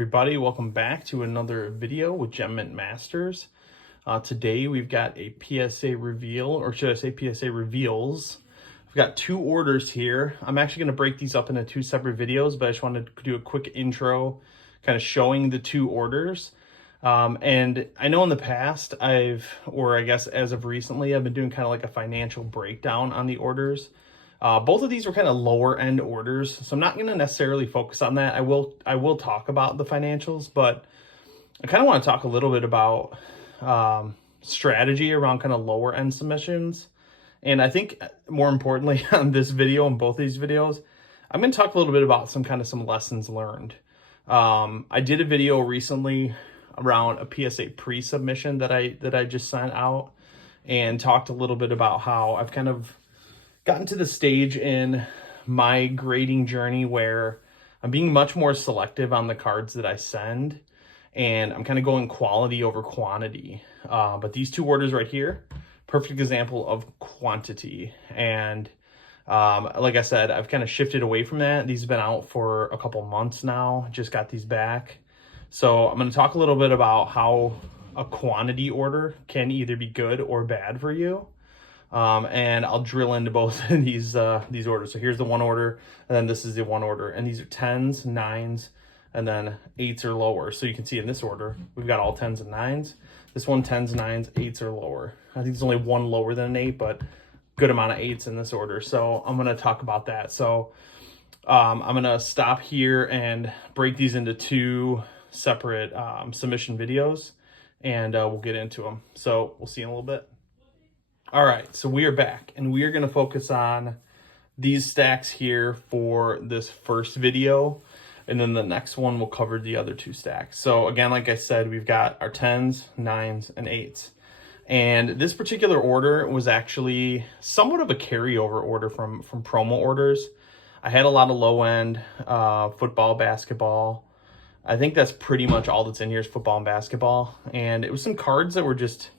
everybody, welcome back to another video with Gem Mint Masters. Today we've got a PSA reveal, or should I say PSA reveals. We've got two orders here. I'm actually going to break these up into two separate videos, but I just wanted to do a quick intro kind of showing the two orders. And I know in the past or I guess as of recently, I've been doing kind of like a financial breakdown on the orders. Both of these were kind of lower end orders, so I'm not going to necessarily focus on that. I will talk about the financials, but I kind of want to talk a little bit about strategy around kind of lower end submissions. And I think more importantly on this video and both of these videos, I'm going to talk a little bit about some lessons learned. I did a video recently around a PSA pre-submission that I just sent out, and talked a little bit about how I've kind of gotten to the stage in my grading journey where I'm being much more selective on the cards that I send, and I'm kind of going quality over quantity. But these two orders right here, perfect example of quantity. And like I said, I've kind of shifted away from that. These have been out for a couple months now. Just got these back. So I'm going to talk a little bit about how a quantity order can either be good or bad for you. And I'll drill into both of these orders. So here's the one order, and then this is the one order. And these are 10s, 9s, and then 8s or lower. So you can see in this order, we've got all 10s and 9s. This one, 10s, 9s, 8s or lower. I think there's only one lower than an 8, but good amount of 8s in this order. So I'm going to talk about that. So I'm going to stop here and break these into two separate submission videos, and we'll get into them. So we'll see in a little bit. All right, so we are back, and we are going to focus on these stacks here for this first video, and then the next one will cover the other two stacks. So again, like I said, we've got our 10s, 9s, and 8s. And this particular order was actually somewhat of a carryover order from promo orders. I had a lot of low-end football, basketball. I think that's pretty much all that's in here is football and basketball. And it was some cards that were just,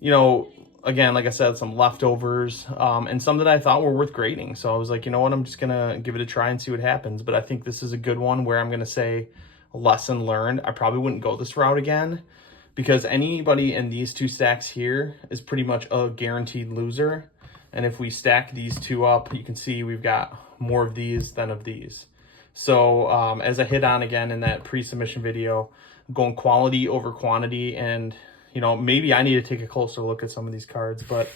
again, like I said, some leftovers, and some that I thought were worth grading. So I was like, you know what, I'm just going to give it a try and see what happens. But I think this is a good one where I'm going to say a lesson learned. I probably wouldn't go this route again, because anybody in these two stacks here is pretty much a guaranteed loser. And if we stack these two up, you can see we've got more of these than of these. So as I hit on again in that pre-submission video, I'm going quality over quantity, and maybe I need to take a closer look at some of these cards, but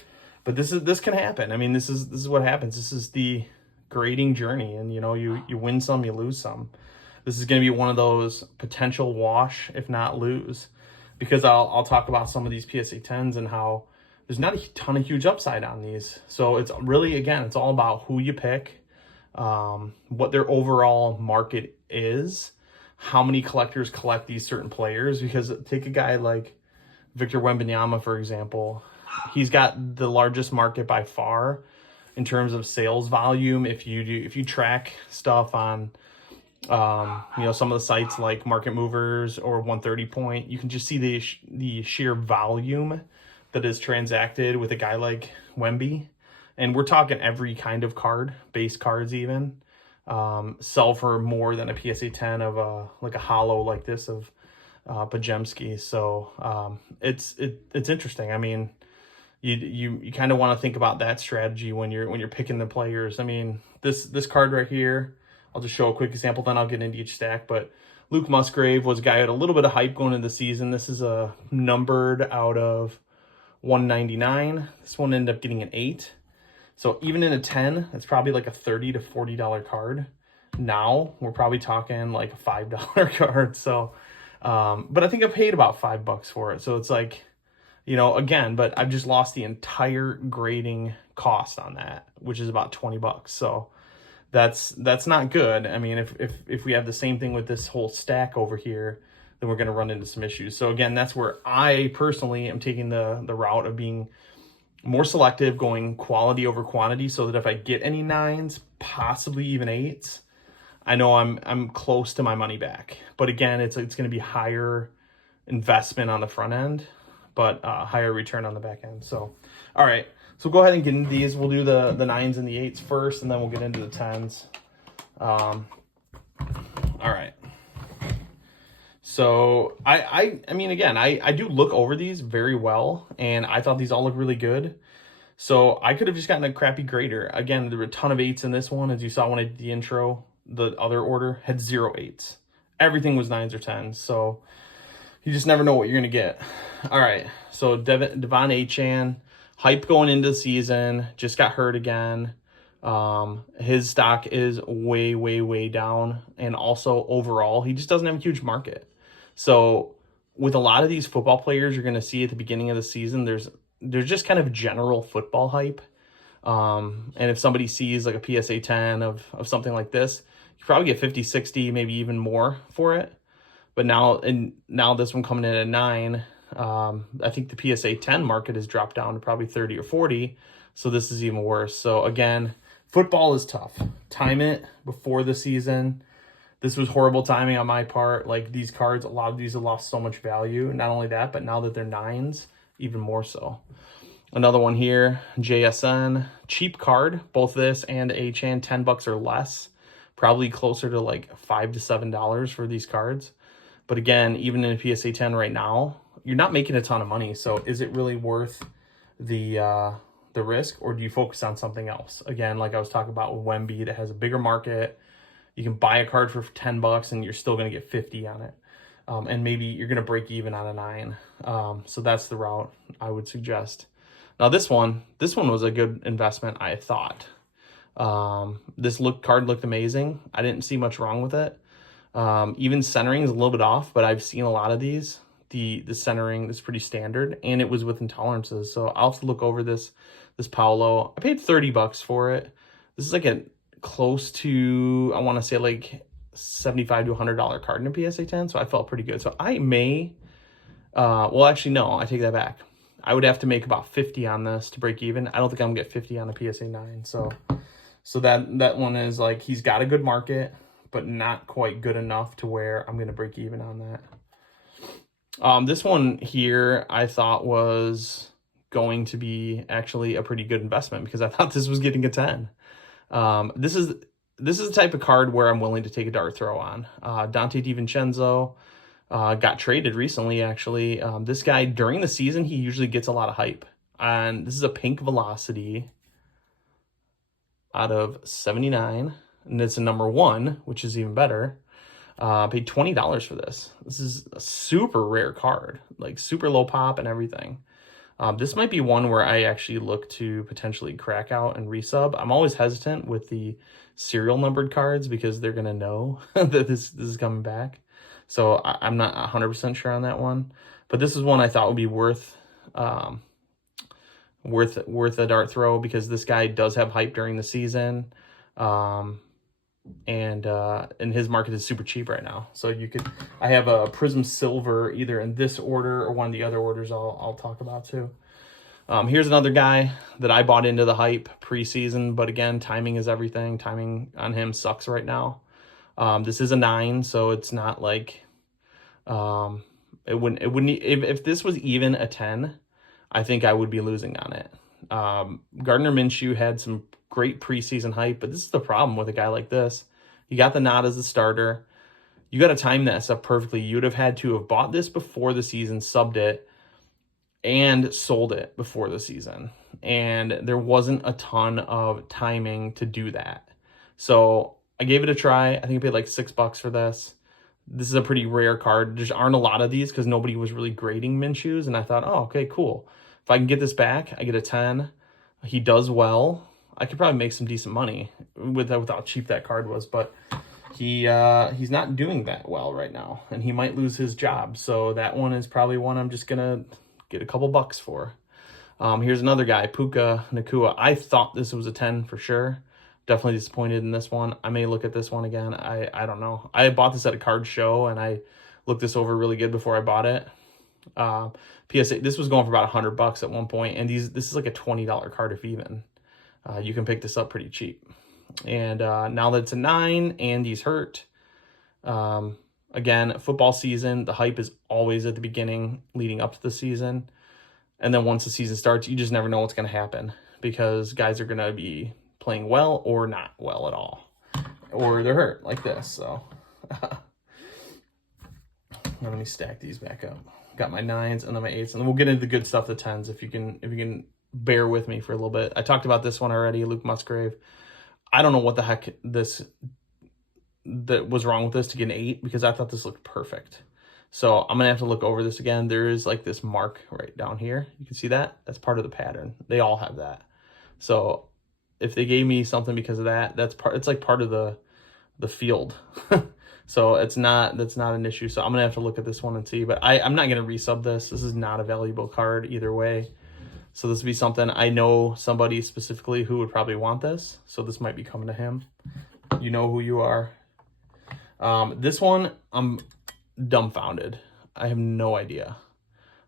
this can happen. I mean, this is what happens. This is the grading journey, and you win some, you lose some. This is going to be one of those potential wash, if not lose, because I'll talk about some of these PSA 10s and how there's not a ton of huge upside on these. So it's really, again, it's all about who you pick, what their overall market is, how many collectors collect these certain players. Because take a guy like Victor Wembanyama, for example. He's got the largest market by far in terms of sales volume. If you track stuff on some of the sites like Market Movers or 130 Point, you can just see the sheer volume that is transacted with a guy like Wemby. And we're talking every kind of card, base cards even, sell for more than a PSA 10 of like a hollow like this of Pajemski. So it's interesting. I mean, you kind of want to think about that strategy when you're picking the players. I mean, this card right here, I'll just show a quick example, then I'll get into each stack. But Luke Musgrave was a guy who had a little bit of hype going into the season. This is a numbered out of 199. This one ended up getting an 8. So even in a 10, it's probably like a $30 to $40 card. Now we're probably talking like a $5 card. So but I think I paid about $5 for it. So it's like, again, but I've just lost the entire grading cost on that, which is about $20. So that's not good. I mean, if we have the same thing with this whole stack over here, then we're going to run into some issues. So again, that's where I personally am taking the route of being more selective, going quality over quantity, so that if I get any 9s, possibly even 8s, I know I'm close to my money back. But again, it's going to be higher investment on the front end, but higher return on the back end. So, all right. So go ahead and get into these. We'll do the 9s and the 8s first, and then we'll get into the 10s. All right. So I mean, again, I do look over these very well, and I thought these all look really good. So I could have just gotten a crappy grader. Again, there were a ton of 8s in this one. As you saw when I did the intro, the other order had 0 8s. Everything was 9s or 10s. So you just never know what you're going to get. All right. So Devon Achane, hype going into the season, just got hurt again. His stock is way, way, way down. And also overall, he just doesn't have a huge market. So with a lot of these football players you're going to see at the beginning of the season, there's just kind of general football hype. And if somebody sees like a PSA 10 of something like this, you probably get 50, 60, maybe even more for it. But now this one coming in at 9, I think the PSA 10 market has dropped down to probably 30 or 40. So this is even worse. So again, football is tough. Time it before the season. This was horrible timing on my part. Like these cards, a lot of these have lost so much value. Not only that, but now that they're 9s, even more so. Another one here, JSN, cheap card, both this and Achane, $10 or less. Probably closer to like $5 to $7 for these cards. But again, even in a PSA 10 right now, you're not making a ton of money. So is it really worth the risk, or do you focus on something else? Again, like I was talking about with Wemby, that has a bigger market. You can buy a card for $10 and you're still going to get 50 on it. And maybe you're going to break even on a 9. So that's the route I would suggest. Now this one was a good investment, I thought. This card looked amazing. I didn't see much wrong with it. Even centering is a little bit off, but I've seen a lot of these. The centering is pretty standard, and it was with intolerances. So I'll have to look over this Paolo. I paid $30 for it. This is like a close to, I want to say like $75 to $100 card in a PSA 10. So I felt pretty good. So I may, well, actually, no, I take that back. I would have to make about 50 on this to break even. I don't think I'm gonna get 50 on a PSA 9. So that one is like, he's got a good market, but not quite good enough to where I'm gonna break even on that. This one here I thought was going to be actually a pretty good investment because I thought this was getting a 10. This is the type of card where I'm willing to take a dart throw on. Dante DiVincenzo got traded recently, actually. This guy, during the season, he usually gets a lot of hype. And this is a pink velocity out of 79. And it's a number 1, which is even better. Paid $20 for this. This is a super rare card, like super low pop and everything. This might be one where I actually look to potentially crack out and resub. I'm always hesitant with the serial numbered cards because they're going to know that this is coming back. So I'm not 100% sure on that one. But this is one I thought would be worth a dart throw because this guy does have hype during the season. And his market is super cheap right now. So I have a Prism Silver either in this order or one of the other orders I'll talk about too. Here's another guy that I bought into the hype preseason, but again, timing is everything. Timing on him sucks right now. This is a 9, so it's not like it wouldn't if this was even a 10, I think I would be losing on it. Gardner Minshew had some great preseason hype, but this is the problem with a guy like this. You got the nod as the starter. You got to time that stuff perfectly. You would have had to have bought this before the season, subbed it, and sold it before the season. And there wasn't a ton of timing to do that. So I gave it a try. I think I paid like $6 for this. This is a pretty rare card. There aren't a lot of these because nobody was really grading Minshew's. And I thought, oh, okay, cool. If I can get this back, I get a 10. He does well. I could probably make some decent money with how cheap that card was. But he's not doing that well right now. And he might lose his job. So that one is probably one I'm just going to get a couple bucks for. Here's another guy, Puka Nacua. I thought this was a 10 for sure. Definitely disappointed in this one. I may look at this one again. I don't know. I bought this at a card show, and I looked this over really good before I bought it. PSA, this was going for about $100 at one point, and this is like a $20 card if even. You can pick this up pretty cheap. And now that it's a 9 and he's hurt, again, football season, the hype is always at the beginning leading up to the season. And then once the season starts, you just never know what's going to happen because guys are going to be playing well or not well at all. Or they're hurt like this. So Let me stack these back up. Got my 9s and then my 8s, and then we'll get into the good stuff, the 10s, if you can bear with me for a little bit. I talked about this one already, Luke Musgrave. I don't know what the heck that was wrong with this to get an 8, because I thought this looked perfect. So I'm gonna have to look over this again. There is like this mark right down here. You can see that? That's part of the pattern. They all have that. So if they gave me something because of that, it's like part of the field. So that's not an issue. So I'm gonna have to look at this one and see. But I'm not gonna resub this. This is not a valuable card either way. So this would be something, I know somebody specifically who would probably want this. So this might be coming to him. You know who you are. This one, I'm dumbfounded. I have no idea.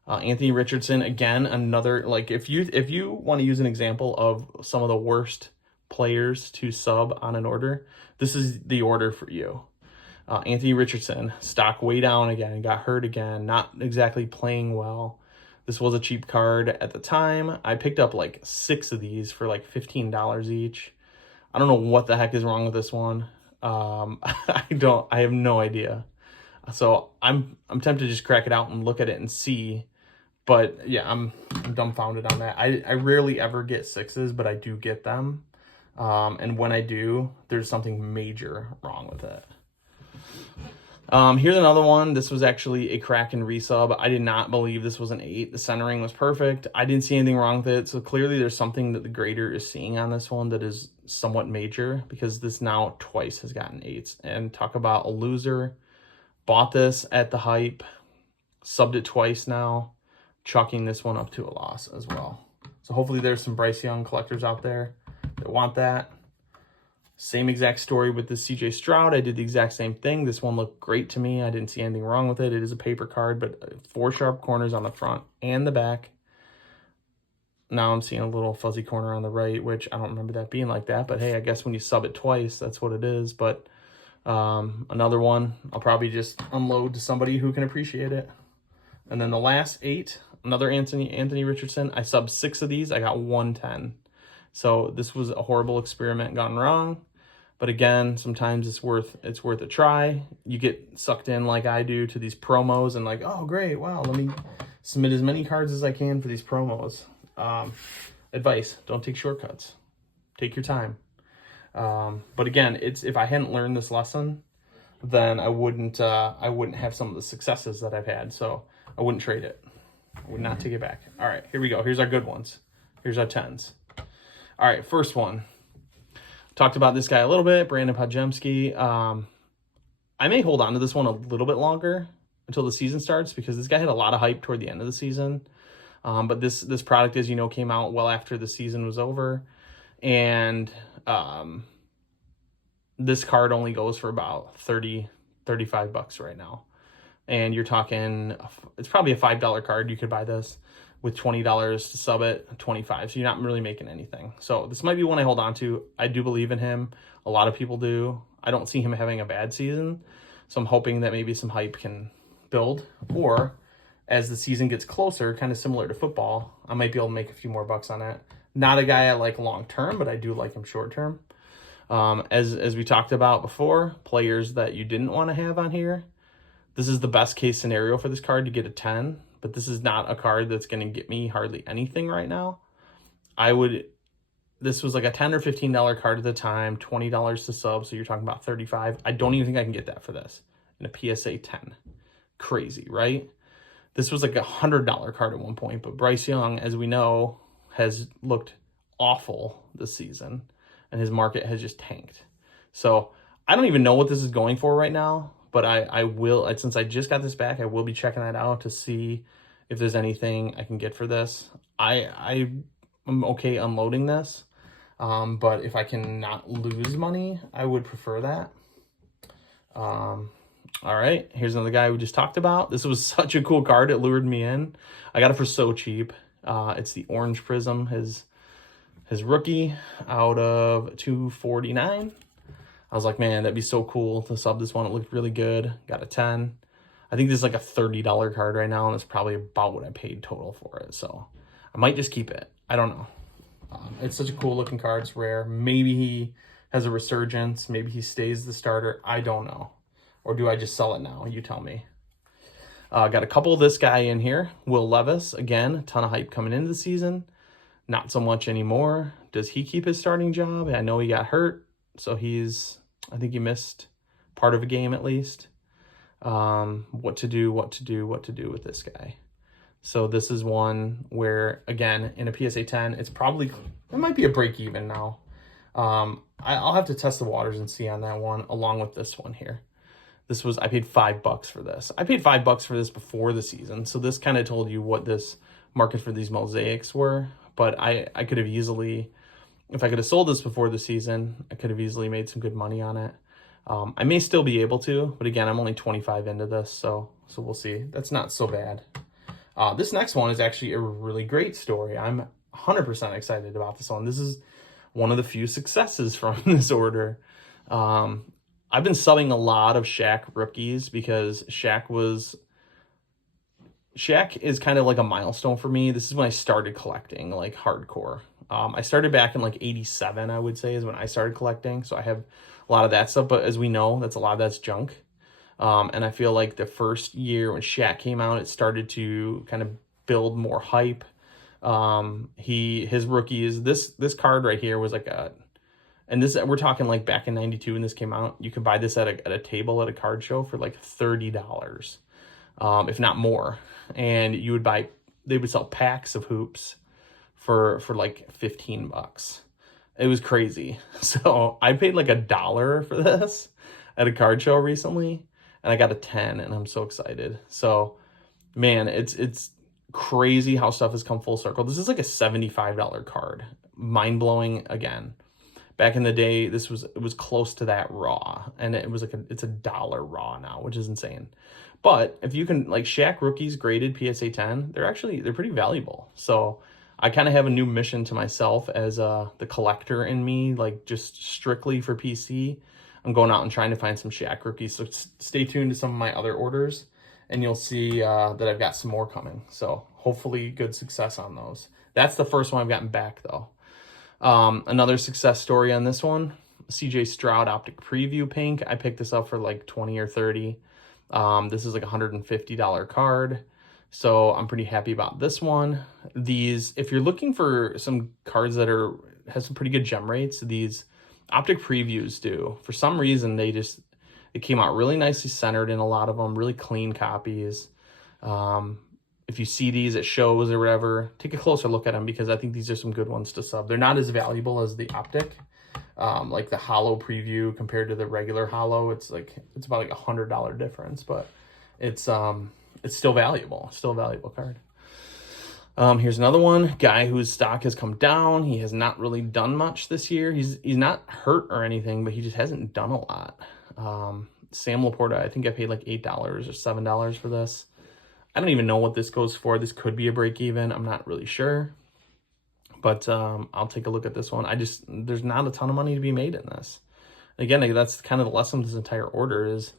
Anthony Richardson, again, another, like, if you want to use an example of some of the worst players to sub on an order, this is the order for you. Anthony Richardson, stock way down again, got hurt again, not exactly playing well. This was a cheap card at the time. I picked up like 6 of these for like $15 each. I don't know what the heck is wrong with this one. I have no idea. So I'm tempted to just crack it out and look at it and see. But yeah, I'm dumbfounded on that. I rarely ever get 6s, but I do get them. And when I do, there's something major wrong with it. Here's another one. This was actually a crack and resub. I did not believe this was an 8. The centering was perfect. I didn't see anything wrong with it. So clearly there's something that the grader is seeing on this one that is somewhat major, because this now twice has gotten 8s. And talk about a loser. Bought this at the hype, subbed it twice now, chalking this one up to a loss as well. So hopefully there's some Bryce Young collectors out there that want that. Same exact story with the CJ Stroud. I did the exact same thing. This one looked great to me. I didn't see anything wrong with it. It is a paper card, but 4 sharp corners on the front and the back. Now I'm seeing a little fuzzy corner on the right, which I don't remember that being like that. But hey, I guess when you sub it twice, that's what it is. But another one, I'll probably just unload to somebody who can appreciate it. And then the last 8, another Anthony Richardson. I subbed 6 of these. I got 110. So this was a horrible experiment gone wrong. But again, sometimes it's worth a try. You get sucked in like I do to these promos and like, oh great, wow, let me submit as many cards as I can for these promos. Advice: don't take shortcuts. Take your time. But again, if I hadn't learned this lesson, then I wouldn't have some of the successes that I've had. So I wouldn't trade it. I would not take it back. All right, here we go. Here's our good ones. Here's our 10s. All right, first one. Talked about this guy a little bit, Brandon Podjemski. I may hold on to this one a little bit longer until the season starts, because this guy had a lot of hype toward the end of the season. But this product, as you know, came out well after the season was over. And this card only goes for about $35 right now. And you're talking, it's probably a $5 card. You could buy this with $20 to sub it, 25. So you're not really making anything. So this might be one I hold on to. I do believe in him. A lot of people do. I don't see him having a bad season. So I'm hoping that maybe some hype can build. Or as the season gets closer, kind of similar to football, I might be able to make a few more bucks on it. Not a guy I like long term, but I do like him short term. As we talked about before, players that you didn't want to have on here, this is the best case scenario for this card to get a 10. But this is not a card that's going to get me hardly anything right now. This was like a $10 or $15 card at the time, $20 to sub, so you're talking about $35. I don't even think I can get that for this in a PSA 10. Crazy, right? This was like a $100 card at one point, but Bryce Young, as we know, has looked awful this season, and his market has just tanked. So I don't even know what this is going for right now. But I will, since I just got this back, I will be checking that out to see if there's anything I can get for this. I'm okay unloading this, but if I can not lose money, I would prefer that. All right, here's another guy we just talked about. This was such a cool card. It lured me in. I got it for so cheap. It's the Orange Prism, his rookie out of 249. I was like, man, that'd be so cool to sub this one. It looked really good. Got a 10. I think this is like a $30 card right now, and it's probably about what I paid total for it. So I might just keep it. I don't know. It's such a cool looking card. It's rare. Maybe he has a resurgence. Maybe he stays the starter. I don't know. Or do I just sell it now? You tell me. Got a couple of this guy in here. Will Levis, again, a ton of hype coming into the season. Not so much anymore. Does he keep his starting job? I know he got hurt, so I think he missed part of a game at least. What to do with this guy. So this is one where, again, in a PSA 10, it might be a break even now. I'll have to test the waters and see on that one, along with this one here. I paid $5 for this. I paid $5 for this before the season, so this kind of told you what this market for these mosaics were. But I could have easily, if I could have sold this before the season, I could have easily made some good money on it. I may still be able to, but again, I'm only 25 into this, so we'll see. That's not so bad. This next one is actually a really great story. I'm 100% excited about this one. This is one of the few successes from this order. I've been subbing a lot of Shaq rookies because Shaq is kind of like a milestone for me. This is when I started collecting, like, hardcore. I started back in like 87, I would say, is when I started collecting. So I have a lot of that stuff, but as we know, a lot of that's junk. And I feel like the first year when Shaq came out, it started to kind of build more hype. His rookie is this card right here was like we're talking like back in 92 when this came out. You could buy this at a table at a card show for like $30, if not more. And they would sell packs of hoops for like $15. It was crazy. So I paid like $1 for this at a card show recently, and I got a 10, and I'm so excited. So, man, it's crazy how stuff has come full circle. This is like a $75 card. Mind-blowing again. Back in the day, it was close to that raw, and it's $1 raw now, which is insane. But if you can, like, Shaq rookies graded PSA 10, they're pretty valuable. So I kind of have a new mission to myself as the collector in me, like, just strictly for PC. I'm going out and trying to find some Shaq rookies. So stay tuned to some of my other orders, and you'll see that I've got some more coming. So hopefully good success on those. That's the first one I've gotten back, though. Another success story on this one, CJ Stroud Optic Preview Pink. I picked this up for like 20 or 30. This is like a $150 card. So I'm pretty happy about this one. If you're looking for some cards that has some pretty good gem rates, these Optic Previews do. For some reason, it came out really nicely centered in a lot of them, really clean copies. If you see these at shows or whatever, take a closer look at them, because I think these are some good ones to sub. They're not as valuable as the Optic, like the Holo Preview compared to the regular Holo. It's about like $100 difference, but it's still valuable. Still a valuable card. Here's another one, guy whose stock has come down. He has not really done much this year. He's not hurt or anything, but he just hasn't done a lot. Sam Laporta, I think I paid like $8 or $7 for this. I don't even know what this goes for. This could be a break even. I'm not really sure. But I'll take a look at this one. There's not a ton of money to be made in this. Again, that's kind of the lesson of this entire order is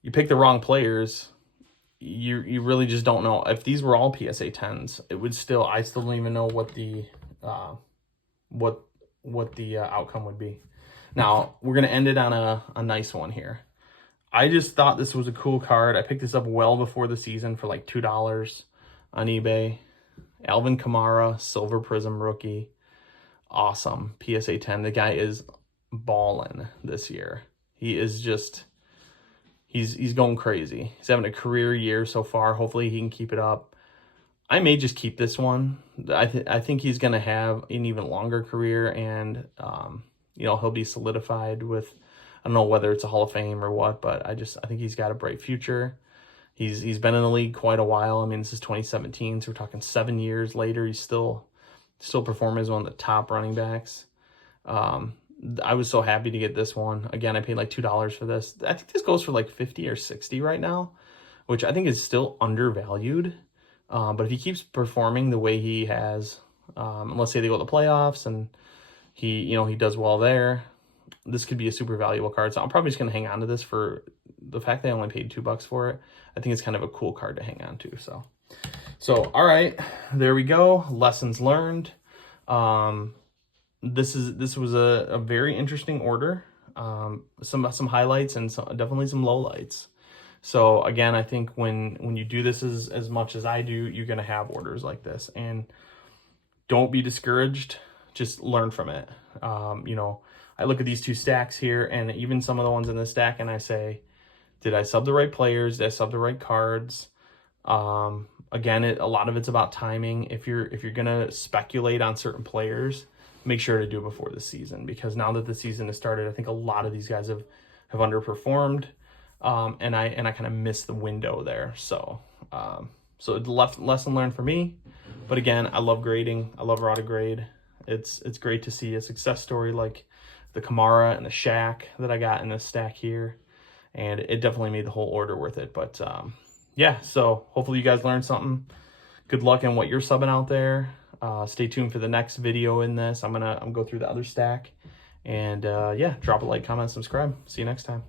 you pick the wrong players, you really just don't know. If these were all PSA 10s, I still don't even know what the outcome would be. Now, we're going to end it on a nice one here. I just thought this was a cool card. I picked this up well before the season for like $2 on eBay. Alvin Kamara, Silver Prism rookie. Awesome. PSA 10. The guy is balling this year. He is just, he's going crazy. He's having a career year so far. Hopefully he can keep it up. I may just keep this one. I think he's going to have an even longer career, and he'll be solidified with, I don't know whether it's a Hall of Fame or what, but I think he's got a bright future. He's been in the league quite a while. I mean, this is 2017, so we're talking 7 years later. He's still performing as one of the top running backs. I was so happy to get this one. Again, I paid like $2 for this. I think this goes for like 50 or 60 right now, which I think is still undervalued. But if he keeps performing the way he has, and let's say they go to the playoffs and he does well there, this could be a super valuable card. So I'm probably just going to hang on to this for the fact that I only paid $2 for it. I think it's kind of a cool card to hang on to. So all right, there we go. Lessons learned. This was a very interesting order. Some highlights and definitely some lowlights. So again, I think when you do this as much as I do, you're gonna have orders like this, and don't be discouraged. Just learn from it. You know, I look at these two stacks here, and even some of the ones in this stack, and I say, did I sub the right players? Did I sub the right cards? Again, a lot of it's about timing. If you're gonna speculate on certain players, make sure to do it before the season, because now that the season has started, I think a lot of these guys have underperformed, and I kind of missed the window there. So so lesson learned for me. But again, I love grading. I love raw to grade. It's great to see a success story like the Kamara and the Shaq that I got in this stack here, and it definitely made the whole order worth it. But yeah, so hopefully you guys learned something. Good luck in what you're subbing out there. Stay tuned for the next video in this. I'm gonna go through the other stack, and yeah, drop a like, comment, subscribe. See you next time.